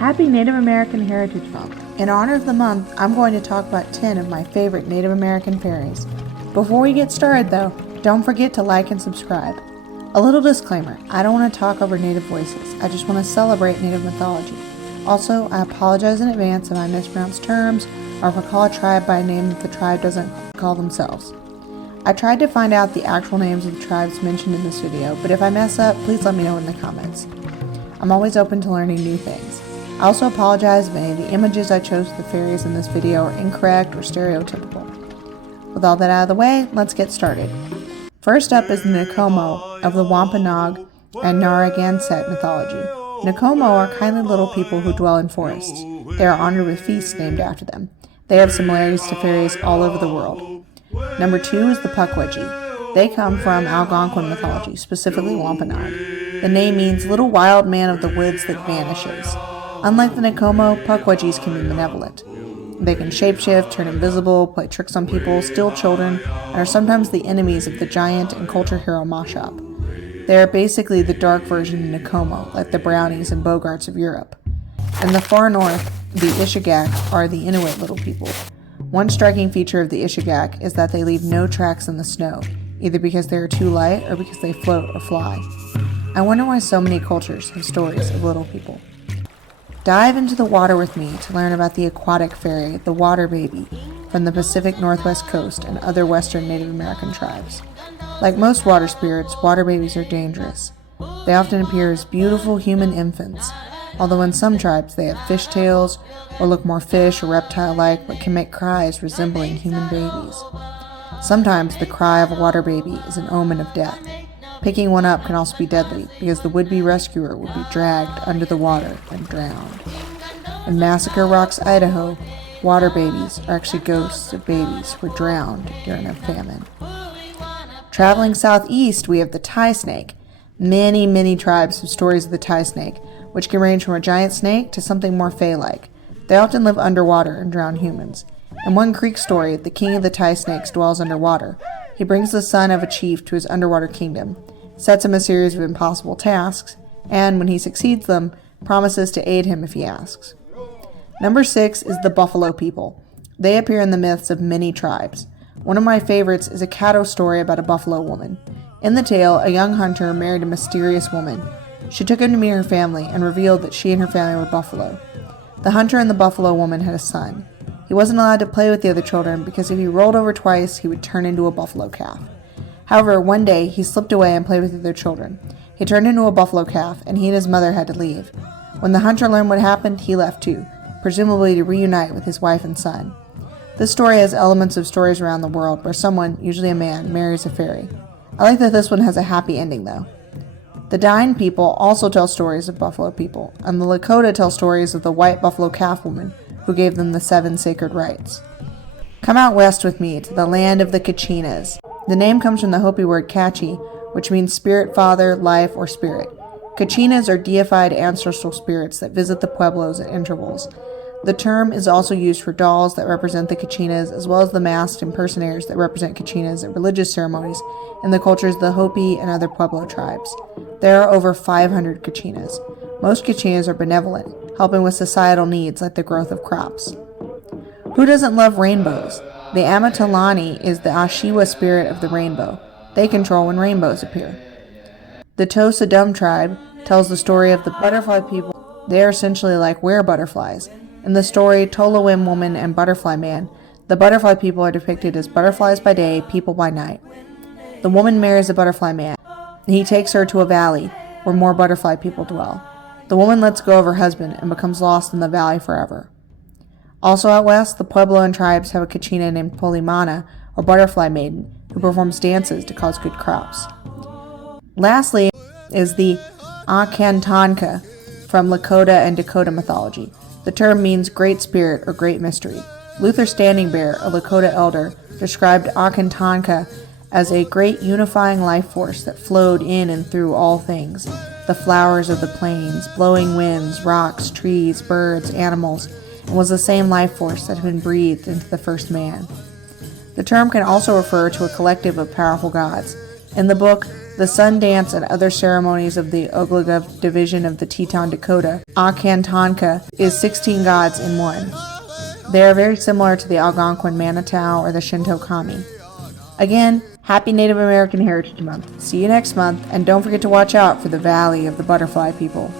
Happy Native American Heritage Month. In honor of the month, I'm going to talk about 10 of my favorite Native American fairies. Before we get started though, don't forget to like and subscribe. A little disclaimer, I don't want to talk over Native voices, I just want to celebrate Native mythology. Also, I apologize in advance if I mispronounce terms or if I call a tribe by a name that the tribe doesn't call themselves. I tried to find out the actual names of the tribes mentioned in this video, but if I mess up, please let me know in the comments. I'm always open to learning new things. I also apologize if any of the images I chose for the fairies in this video are incorrect or stereotypical. With all that out of the way, let's get started. First up is the Nakomo of the Wampanoag and Narragansett mythology. Nakomo are kindly little people who dwell in forests. They are honored with feasts named after them. They have similarities to fairies all over the world. Number 2 is the Pukwudgie. They come from Algonquin mythology, specifically Wampanoag. The name means little wild man of the woods that vanishes. Unlike the Nakomo, Pukwudgies can be malevolent. They can shapeshift, turn invisible, play tricks on people, steal children, and are sometimes the enemies of the giant and culture hero Mashop. They are basically the dark version of Nakomo, like the brownies and bogarts of Europe. In the far north, the Ishigak are the Inuit little people. One striking feature of the Ishigak is that they leave no tracks in the snow, either because they are too light or because they float or fly. I wonder why so many cultures have stories of little people. Dive into the water with me to learn about the aquatic fairy, the water baby, from the Pacific Northwest coast and other western Native American tribes. Like most water spirits, water babies are dangerous. They often appear as beautiful human infants, although in some tribes they have fishtails or look more fish or reptile-like but can make cries resembling human babies. Sometimes the cry of a water baby is an omen of death. Picking one up can also be deadly because the would-be rescuer would be dragged under the water and drowned. In Massacre Rocks, Idaho, water babies are actually ghosts of babies who were drowned during a famine. Traveling southeast, we have the tie snake. Many tribes have stories of the tie snake, which can range from a giant snake to something more fae-like. They often live underwater and drown humans. In one Creek story, the king of the tie snakes dwells underwater. He brings the son of a chief to his underwater kingdom, sets him a series of impossible tasks, and, when he succeeds them, promises to aid him if he asks. Number 6 is the Buffalo People. They appear in the myths of many tribes. One of my favorites is a Caddo story about a buffalo woman. In the tale, a young hunter married a mysterious woman. She took him to meet her family and revealed that she and her family were buffalo. The hunter and the buffalo woman had a son. He wasn't allowed to play with the other children because if he rolled over twice, he would turn into a buffalo calf. However, one day, he slipped away and played with the other children. He turned into a buffalo calf, and he and his mother had to leave. When the hunter learned what happened, he left too, presumably to reunite with his wife and son. This story has elements of stories around the world where someone, usually a man, marries a fairy. I like that this one has a happy ending though. The Dine people also tell stories of buffalo people, and the Lakota tell stories of the white buffalo calf woman who gave them the 7 sacred rites. Come out west with me to the land of the Kachinas. The name comes from the Hopi word kachi, which means spirit, father, life, or spirit. Kachinas are deified ancestral spirits that visit the pueblos at intervals. The term is also used for dolls that represent the Kachinas, as well as the masked impersonators that represent Kachinas at religious ceremonies in the cultures of the Hopi and other Pueblo tribes. There are over 500 Kachinas. Most Kachinas are benevolent, helping with societal needs like the growth of crops. Who doesn't love rainbows? The Amatalani is the Ashiwa spirit of the rainbow. They control when rainbows appear. The Tosadum tribe tells the story of the butterfly people. They are essentially like were-butterflies. In the story Tolowim Woman and Butterfly Man, the butterfly people are depicted as butterflies by day, people by night. The woman marries a butterfly man, and he takes her to a valley where more butterfly people dwell. The woman lets go of her husband and becomes lost in the valley forever. Also out west, the Puebloan tribes have a Kachina named Polimana, or butterfly maiden, who performs dances to cause good crops. Lastly is the Akantanka from Lakota and Dakota mythology. The term means great spirit or great mystery. Luther Standing Bear, a Lakota elder, described Akantanka as a great unifying life force that flowed in and through all things, the flowers of the plains, blowing winds, rocks, trees, birds, animals, and was the same life force that had been breathed into the first man. The term can also refer to a collective of powerful gods. In the book The sun dance and other ceremonies of the Oglala division of the Teton Dakota, Akantanka, is 16 gods in one. They are very similar to the Algonquin Manitao or the Shinto Kami. Again, happy Native American Heritage Month. See you next month, and don't forget to watch out for the Valley of the Butterfly People.